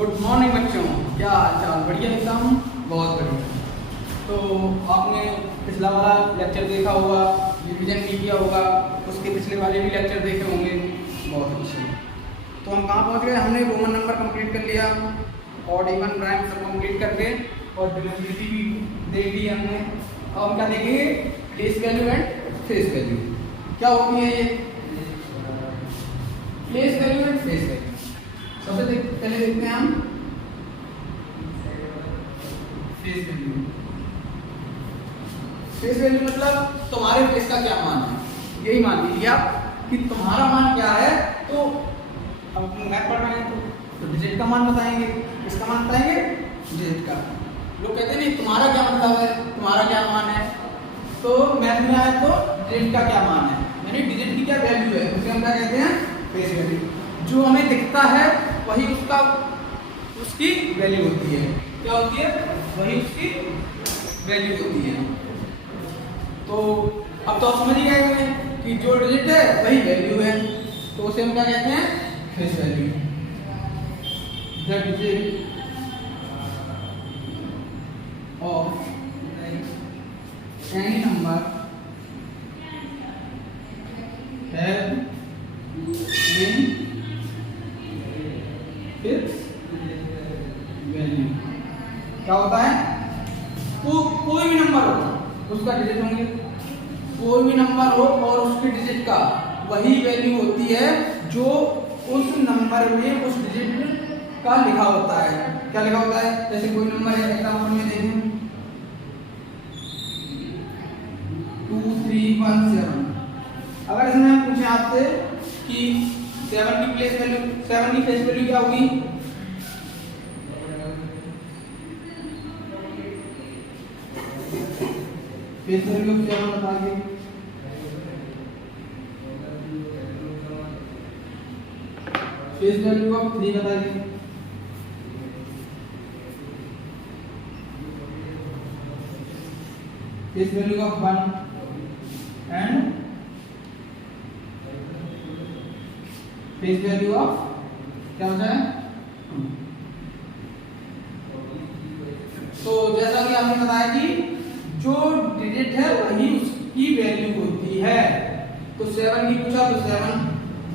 Good morning बच्चों, क्या हाल चाल? बढ़िया एकदम, बहुत बढ़िया। तो आपने पिछला वाला लेक्चर देखा होगा, रिवीजन भी किया होगा, उसके पिछले वाले भी लेक्चर देखे होंगे। बहुत अच्छे। तो हम कहाँ पहुँच गए? हमने रोमन नंबर कंप्लीट कर लिया, ऑड इवन प्राइम सब कंप्लीट करके, और डिविजिबिलिटी भी देख ली हमने। अब हम क्या देखेंगे? Place value and face value. क्या होती है ये place value and face value? सबसे पहले देखते हैं हम फेस वैल्यू। फेस वैल्यू मतलब तुम्हारे फेस का क्या मान है, यही मान लीजिए आप कि तुम्हारा मान क्या है। तो अब मैथ पढ़ रहे हैं तो डिजिट का मान बताएंगे, किसका मान बताएंगे? डिजिट का। लोग कहते हैं नहीं तुम्हारा क्या मतलब है, तुम्हारा क्या मान है। तो मैथ में आए तो डिजिट का क्या मान है, यानी डिजिट की क्या वैल्यू है, उसे हम क्या कहते हैं? Face value. जो हमें दिखता है वही उसकी वैल्यू होती है। क्या होती है? वही उसकी वैल्यू होती है। तो अब तो आप समझ ही गए होंगे कि जो डिजिट है वही वैल्यू है, तो उसे हम क्या कहते हैं? Face value. The digit of any number have been fix value. क्या होता है? कोई भी नंबर हो उसका डिजिट होंगे, कोई भी नंबर हो और उसके डिजिट का वही वैल्यू होती है जो उस नंबर में उस डिजिट का लिखा होता है। क्या लिखा होता है? जैसे कोई नंबर है, एग्जांपल में देखें 2317। अगर इसमें हम पूछें आपसे कि 7 की फेस वैल्यू क्या होगी? फेस वैल्यू ऑफ 7 बताइए। फेस वैल्यू ऑफ 3 बताइए। Face value of 1 and face value of क्या होता है? तो जैसा कि आपने बताया कि जो डिजिट है वही उसकी वैल्यू होती है। तो 7 की पूछा तो 7,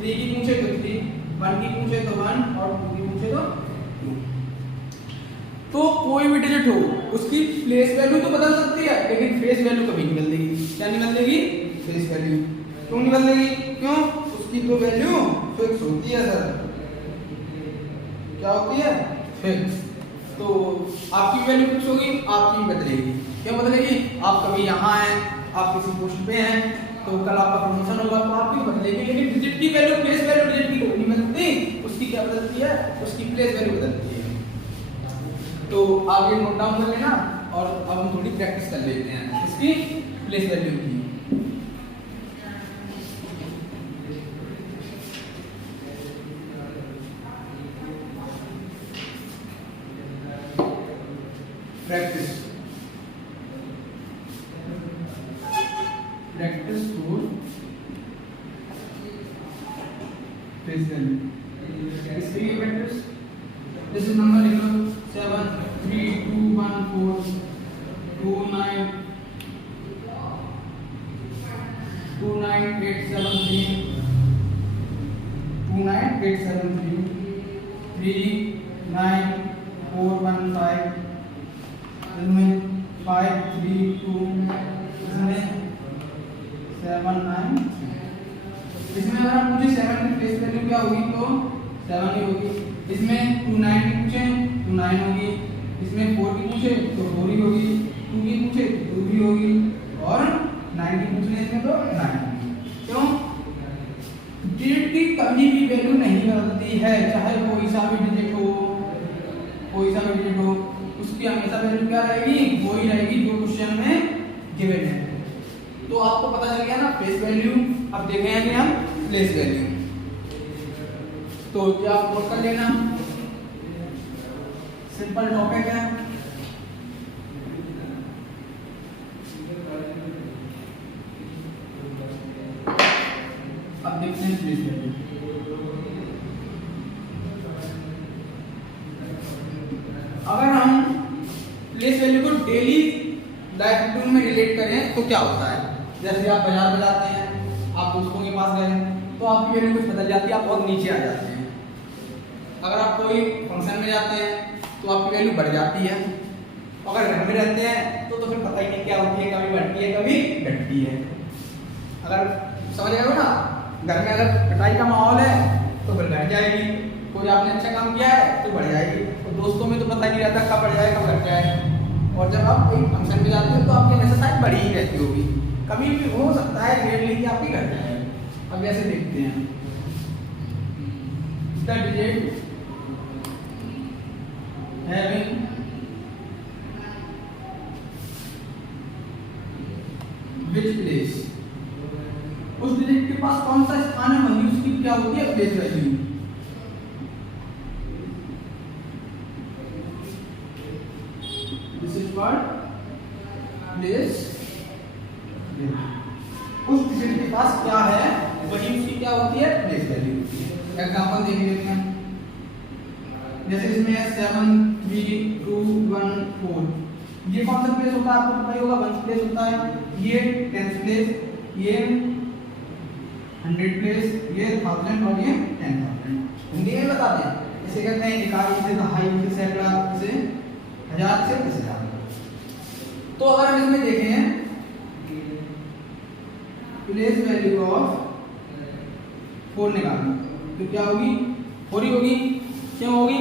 3 की पूछे तो 3, 1 की पूछे तो 1 और 2 की पूछे तो 2। तो कोई भी डिजिट हो उसकी प्लेस वैल्यू तो बदल सकती है, लेकिन फेस वैल्यू कभी नहीं बदलेगी। क्या नहीं बदलेगी? Face value. क्यों नहीं बदलेगी? क्यों? उसकी तो वैल्यू फिक्स होती है सर। क्या होती है? फिक्स। तो आपकी वैल्यू फिक्स होगी, आपकी बदलेगी। क्यों बदलेगी? आप कभी यहाँ हैं, आप किसी पोस्ट पे हैं, तो कल आपका प्रमोशन होगा तो आपकी बदलेगी, लेकिन डिजिट की वैल्यू, प्लेस वैल्यू डिजिट की कभी नहीं बदलती। उसकी क्या बदलती है? उसकी प्लेस वैल्यू बदलती है। तो आप ये नोट डाउन कर लेना और अब हम थोड़ी प्रैक्टिस कर लेते हैं इसकी प्लेस वैल्यू की। Practice to face value. इसके लिए प्रैक्टिस जैसे नंबर लिख लो 73214 29873 39415 इसमें 532 इसमें 793। इसमें अगर हम पूछे 7 की फेस वैल्यू क्या होगी तो 7 ही होगी। इसमें 29 की पूछे तो 9 होगी। इसमें 4 की पूछे तो 4 ही होगी। 2 की पूछे तो 2 ही होगी और 9 की पूछे इसमें तो 9 होगी। क्यों? डिजिट की कभी भी वैल्यू नहीं बदलती है, चाहे कोई सा भी डिजिट हो, उसकी हमेशा वैल्यू क्या रहेगी? वही रहेगी जो क्वेश्चन में गिवन है। तो आपको पता चल गया ना फेस वैल्यू। अब देखेंगे हम प्लेस वैल्यू। तो क्या आप नोट कर लेना, सिंपल टॉपिक है। अब देखते हैं प्लेस वैल्यू। प्लेस वैल्यू को डेली लाइफ में रिलेट करें तो क्या होता है, जैसे आप बाजार में जाते हैं, आप दोस्तों के पास गए तो आपकी वैल्यू कुछ बदल जाती है, आप बहुत नीचे आ जाते हैं। अगर आप कोई फंक्शन में जाते हैं तो आपकी वैल्यू बढ़ जाती है। अगर घर में रहते हैं तो फिर पता ही नहीं क्या होती है, कभी बढ़ती है कभी घटती है। अगर समझ रहे हो ना, घर में अगर पिटाई का माहौल है तो फिर घट जाएगी, कोई आपने अच्छा काम किया है तो बढ़ जाएगी। तो दोस्तों में तो पता ही नहीं रहता कब बढ़ जाए कब घट जाए। और जब आप कोई फंक्शन में जाते हो तो आपकी हमेशा शायद बढ़ी ही रहती होगी, कभी भी हो सकता है रेयरली कि आपकी घट जाए। अब ऐसे देखते हैं, the digit having which place, उस डिजिट के पास कौन सा स्थान है वही उसकी क्या होती है place value. This is what place, उस डिजिट के पास क्या है वही उसकी क्या होती है प्लेस वैल्यू। एग्जांपल देख लेते हैं, जैसे इसमें 7 3 2 1 4, ये कौन सा प्लेस होता है आपको पता ही होगा, 1 प्लेस होता है, ये 10 प्लेस, ये 100 प्लेस, ये 1000 और ये 10,000। हिंदी में बता दें, इसे कहते हैं इकाई, से दहाई, से सैकड़ा, से हजार, से 10,000। तो अगर हम इसमें देखें प्लेस वैल्यू ऑफ 4 निकालना तो क्या होगी, 4 ही होगी। क्यों होगी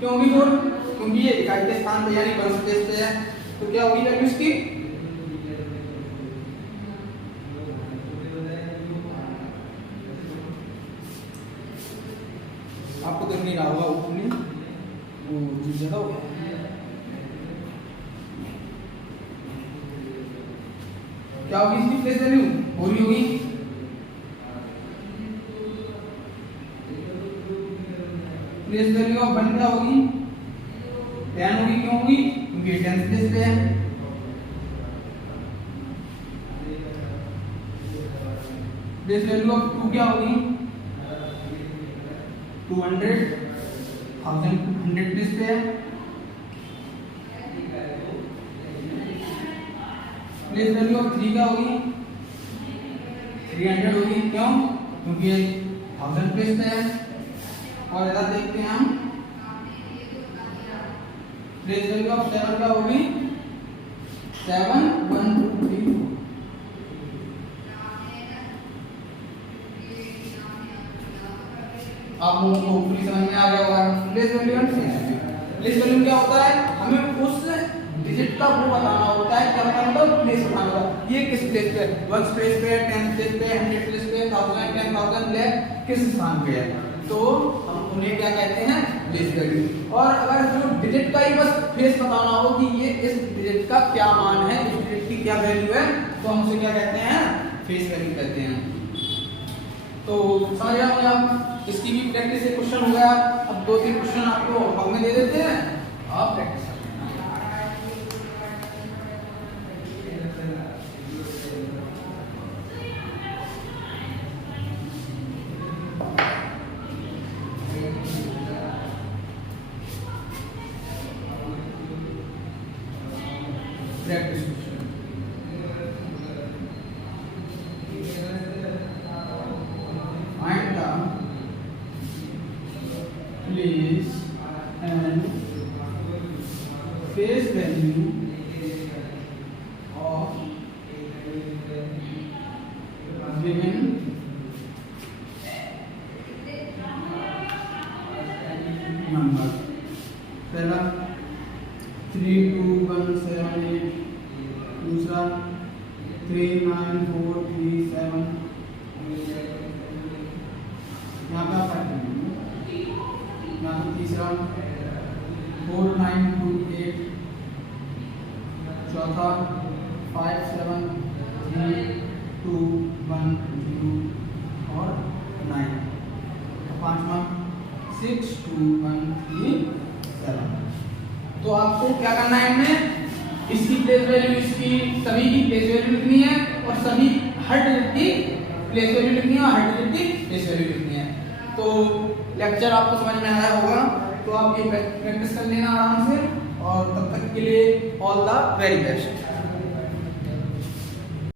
4? क्योंकि ये इकाई के स्थान पे यानी 1 प्लेस पे है, तो क्या होगी वैल्यू इसकी, आपको दिख नहीं रहा होगा ऊपर वो चीज ज्यादा हो गया। क्या होगी इसकी प्लेस वैल्यू, 4 ही होगी। प्लेस वैल्यू ऑफ 1 क्या होगी, 10 होगी। क्यों होगी, क्योंकि 10 प्लेस पे है। प्लेस वैल्यू ऑफ 2 क्या होगी, 200, 1000 100 प्लेस पे है। प्लेस वैल्यू ऑफ 3 क्या होगी, 300 होगी। क्यों, क्योंकि ये 1000 प्लेस पे है। और इधर देखते हैं हम, प्लेस वैल्यू ऑफ 7 क्या होगी, 7 1 2 3 4। आप लोगों को पूरी समझ में आ गया होगा। प्लेस वैल्यू प्लेस वैल्यू क्या होता है, हमें उस डिजिट का वो बताना होता है, क्या बताना होता है, प्लेस बताना होता है। ये किस प्लेस पे है, 1 प्लेस पे, 10 प्लेस पे, 100 प्लेस पे, 1000 10,000 प्लेस किस स्थान पे है, तो हम उन्हें क्या कहते हैं, प्लेस वैल्यू। और अगर जो डिजिट का ही बस प्लेस बताना हो कि ये इस डिजिट का क्या मान है, इस डिजिट की क्या वैल्यू है, तो हम उसे क्या कहते हैं, फेस वैल्यू कहते हैं। तो समझ रहे होंगे आप, इसकी भी प्रैक्टिस से क्वेश्चन हो गया। अब 2-3 क्वेश्चन आपको हम में दे देते हैं, आप प्रैक्टिस कर practice find the place and face value of given number। पहला 3 2 1 7 8, दूसरा 3 9 4 3 7, यहाँ का यहाँ पे तीसरा 4 9 2 8, चौथा 5 7 3 2 1 0 और 9, पांचवा 6 2 1 3 7। तो आपको क्या करना है, इनमें इसकी प्लेस वैल्यू, इसकी सभी की प्लेस वैल्यू लिखनी है और सभी हर डिजिट की प्लेस वैल्यू लिखनी है और हर डिजिट की प्लेस वैल्यू लिखनी है। तो लेक्चर आपको समझ में आया होगा, तो आप ये प्रैक्टिस कर लेना आराम से। और तब तक के लिए ऑल द वेरी बेस्ट।